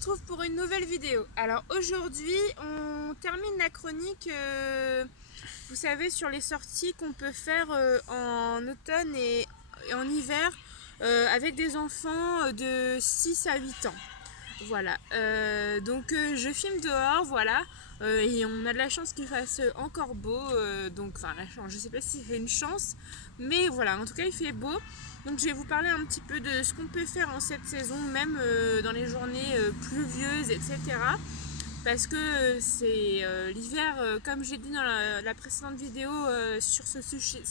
retrouve pour une nouvelle vidéo. Alors aujourd'hui, on termine la chronique, vous savez, sur les sorties qu'on peut faire en automne et en hiver avec des enfants de 6 à 8 ans. Voilà, donc je filme dehors, voilà, et on a de la chance qu'il fasse encore beau, donc enfin la chance, je sais pas si c'est une chance, mais voilà, en tout cas il fait beau. Donc je vais vous parler un petit peu de ce qu'on peut faire en cette saison, même dans les journées pluvieuses, etc. Parce que c'est l'hiver, comme j'ai dit dans la précédente vidéo sur ce sujet,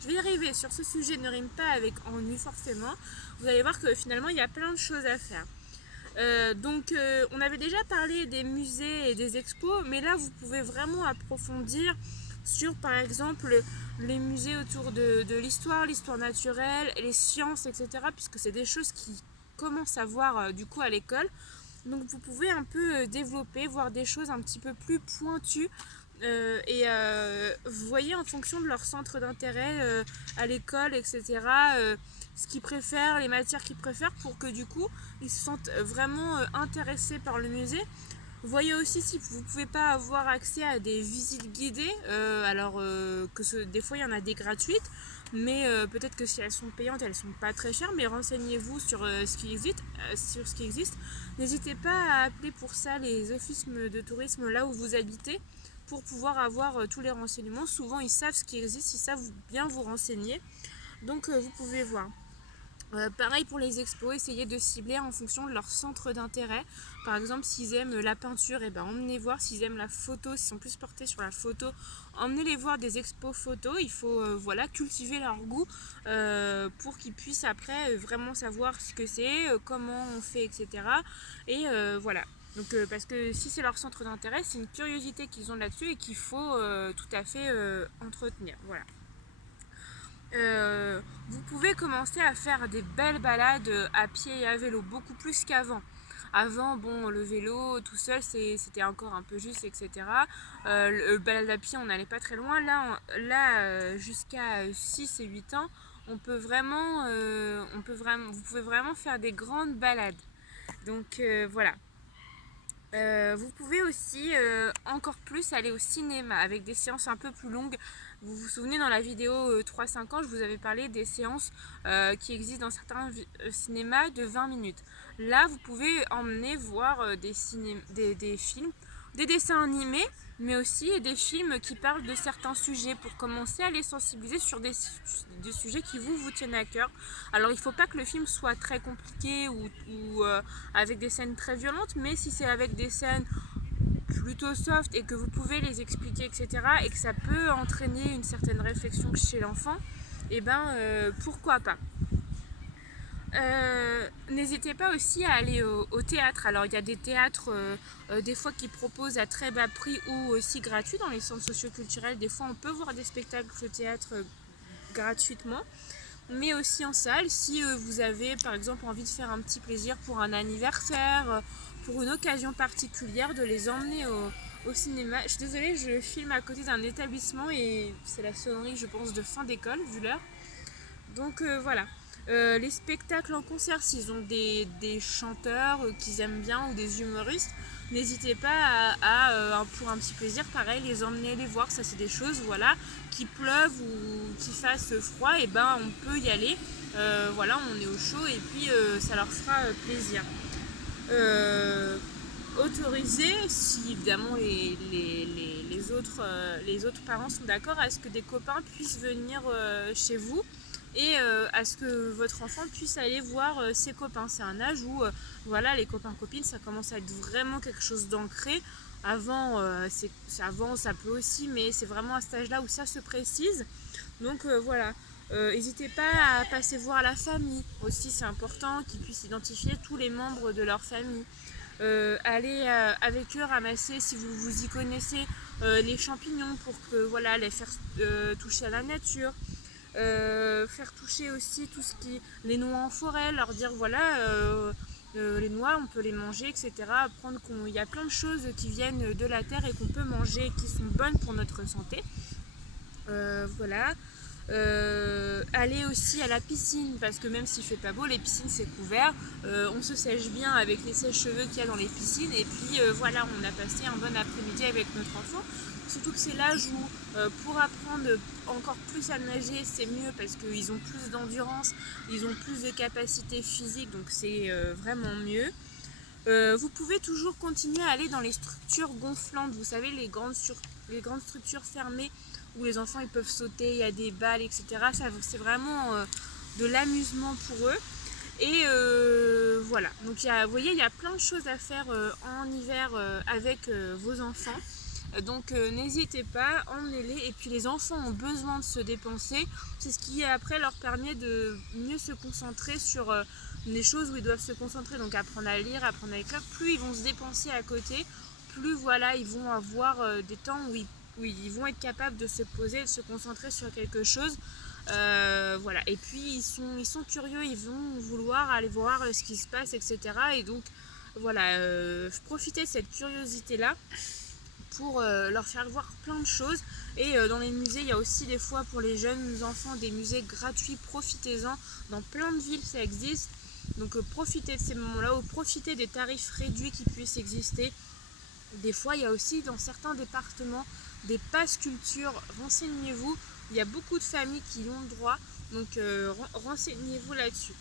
je vais y arriver, sur ce sujet ne rime pas avec ennui forcément. Vous allez voir que finalement il y a plein de choses à faire. On avait déjà parlé des musées et des expos, mais là vous pouvez vraiment approfondir sur par exemple les musées autour de l'histoire naturelle, les sciences, etc. Puisque c'est des choses qui commencent à voir du coup à l'école. Donc vous pouvez un peu développer, voir des choses un petit peu plus pointues vous voyez en fonction de leur centre d'intérêt à l'école, etc. Ce qu'ils préfèrent, les matières qu'ils préfèrent pour que du coup ils se sentent vraiment intéressés par le musée. Vous voyez aussi si vous ne pouvez pas avoir accès à des visites guidées, des fois il y en a des gratuites, mais peut-être que si elles sont payantes, elles ne sont pas très chères, mais renseignez-vous sur ce qui existe. N'hésitez pas à appeler pour ça les offices de tourisme là où vous habitez pour pouvoir avoir tous les renseignements. Souvent ils savent ce qui existe, ils savent bien vous renseigner, donc vous pouvez voir. Pareil pour les expos, essayez de cibler en fonction de leur centre d'intérêt. Par exemple, s'ils aiment la peinture, emmenez voir. S'ils aiment la photo, s'ils sont plus portés sur la photo, emmenez-les voir des expos photos. Il faut cultiver leur goût pour qu'ils puissent après vraiment savoir ce que c'est, comment on fait, etc. Voilà. Donc, parce que si c'est leur centre d'intérêt, c'est une curiosité qu'ils ont là-dessus et qu'il faut tout à fait entretenir. Voilà. Vous pouvez commencer à faire des belles balades à pied et à vélo, beaucoup plus qu'avant. Avant, bon, le vélo tout seul, c'était encore un peu juste, etc. Le balade à pied, on n'allait pas très loin. Là jusqu'à 6 et 8 ans, vous pouvez vraiment faire des grandes balades. Donc voilà. Vous pouvez aussi encore plus aller au cinéma avec des séances un peu plus longues. Vous vous souvenez dans la vidéo 3-5 ans, je vous avais parlé des séances qui existent dans certains cinémas de 20 minutes. Là, vous pouvez emmener voir des films, des dessins animés, mais aussi des films qui parlent de certains sujets pour commencer à les sensibiliser sur des sujets qui vous tiennent à cœur. Alors il ne faut pas que le film soit très compliqué ou avec des scènes très violentes, mais si c'est avec des scènes plutôt soft et que vous pouvez les expliquer, etc., et que ça peut entraîner une certaine réflexion chez l'enfant, pourquoi pas. N'hésitez pas aussi à aller au théâtre. Alors il y a des théâtres des fois qui proposent à très bas prix ou aussi gratuit dans les centres socioculturels. Des fois on peut voir des spectacles au théâtre gratuitement, mais aussi en salle. Si vous avez par exemple envie de faire un petit plaisir pour un anniversaire, pour une occasion particulière, de les emmener au cinéma. Je suis désolée, je filme à côté d'un établissement et c'est la sonnerie, je pense, de fin d'école vu l'heure. Donc voilà. Les spectacles en concert, s'ils ont des chanteurs qu'ils aiment bien ou des humoristes, n'hésitez pas pour un petit plaisir, pareil, les emmener les voir. Ça, c'est des choses, voilà, qu'il pleuve ou qu'il fasse froid, on peut y aller. Voilà, on est au chaud et puis ça leur fera plaisir. Autorisé, si évidemment les autres parents sont d'accord, à ce que des copains puissent venir chez vous et à ce que votre enfant puisse aller voir ses copains. C'est un âge où voilà, les copains-copines, ça commence à être vraiment quelque chose d'ancré. Avant, avant, ça peut aussi, mais c'est vraiment à cet âge-là où ça se précise. Donc voilà. N'hésitez pas à passer voir la famille aussi, c'est important qu'ils puissent identifier tous les membres de leur famille. Allez avec eux ramasser, si vous vous y connaissez, les champignons pour que voilà, les faire toucher à la nature. Faire toucher aussi tout ce qui les noix en forêt, leur dire voilà les noix on peut les manger, etc. Apprendre qu'il y a plein de choses qui viennent de la terre et qu'on peut manger, qui sont bonnes pour notre santé. Voilà. Aller aussi à la piscine, parce que même s'il fait pas beau, les piscines c'est couvert, on se sèche bien avec les sèche-cheveux qu'il y a dans les piscines, et puis voilà, on a passé un bon après-midi avec notre enfant. Surtout que c'est l'âge où pour apprendre encore plus à nager c'est mieux, parce qu'ils ont plus d'endurance, ils ont plus de capacité physique, donc c'est vraiment mieux. Vous pouvez toujours continuer à aller dans les structures gonflantes, vous savez, les grandes structures fermées où les enfants ils peuvent sauter, il y a des balles, etc. Ça, c'est vraiment de l'amusement pour eux. Et voilà, donc vous voyez, il y a plein de choses à faire en hiver avec vos enfants. Donc n'hésitez pas, emmenez-les. Et puis les enfants ont besoin de se dépenser. C'est ce qui après leur permet de mieux se concentrer sur les choses où ils doivent se concentrer. Donc apprendre à lire, apprendre à écrire. Plus ils vont se dépenser à côté, plus voilà, ils vont avoir des temps où ils vont être capables de se poser, de se concentrer sur quelque chose. Voilà. Et puis ils sont curieux, ils vont vouloir aller voir ce qui se passe, etc. Et donc voilà, profitez de cette curiosité-là pour leur faire voir plein de choses. Et dans les musées, il y a aussi des fois pour les jeunes enfants des musées gratuits, profitez-en. Dans plein de villes ça existe, donc profitez de ces moments-là, ou profitez des tarifs réduits qui puissent exister. Des fois il y a aussi dans certains départements des passes culture, renseignez-vous, il y a beaucoup de familles qui y ont le droit, donc renseignez-vous là-dessus.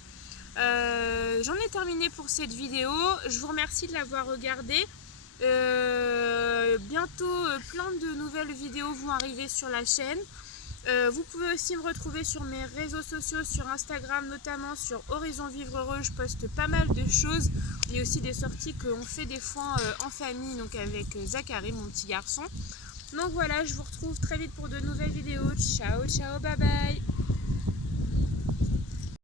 J'en ai terminé pour cette vidéo, je vous remercie de l'avoir regardée. Bientôt plein de nouvelles vidéos vont arriver sur la chaîne. Vous pouvez aussi me retrouver sur mes réseaux sociaux, sur Instagram notamment, sur Horizon Vivre Heureux. Je poste pas mal de choses. Il y a aussi des sorties qu'on fait des fois en famille, donc avec Zachary, mon petit garçon. Donc voilà, je vous retrouve très vite pour de nouvelles vidéos. Ciao, ciao, bye bye.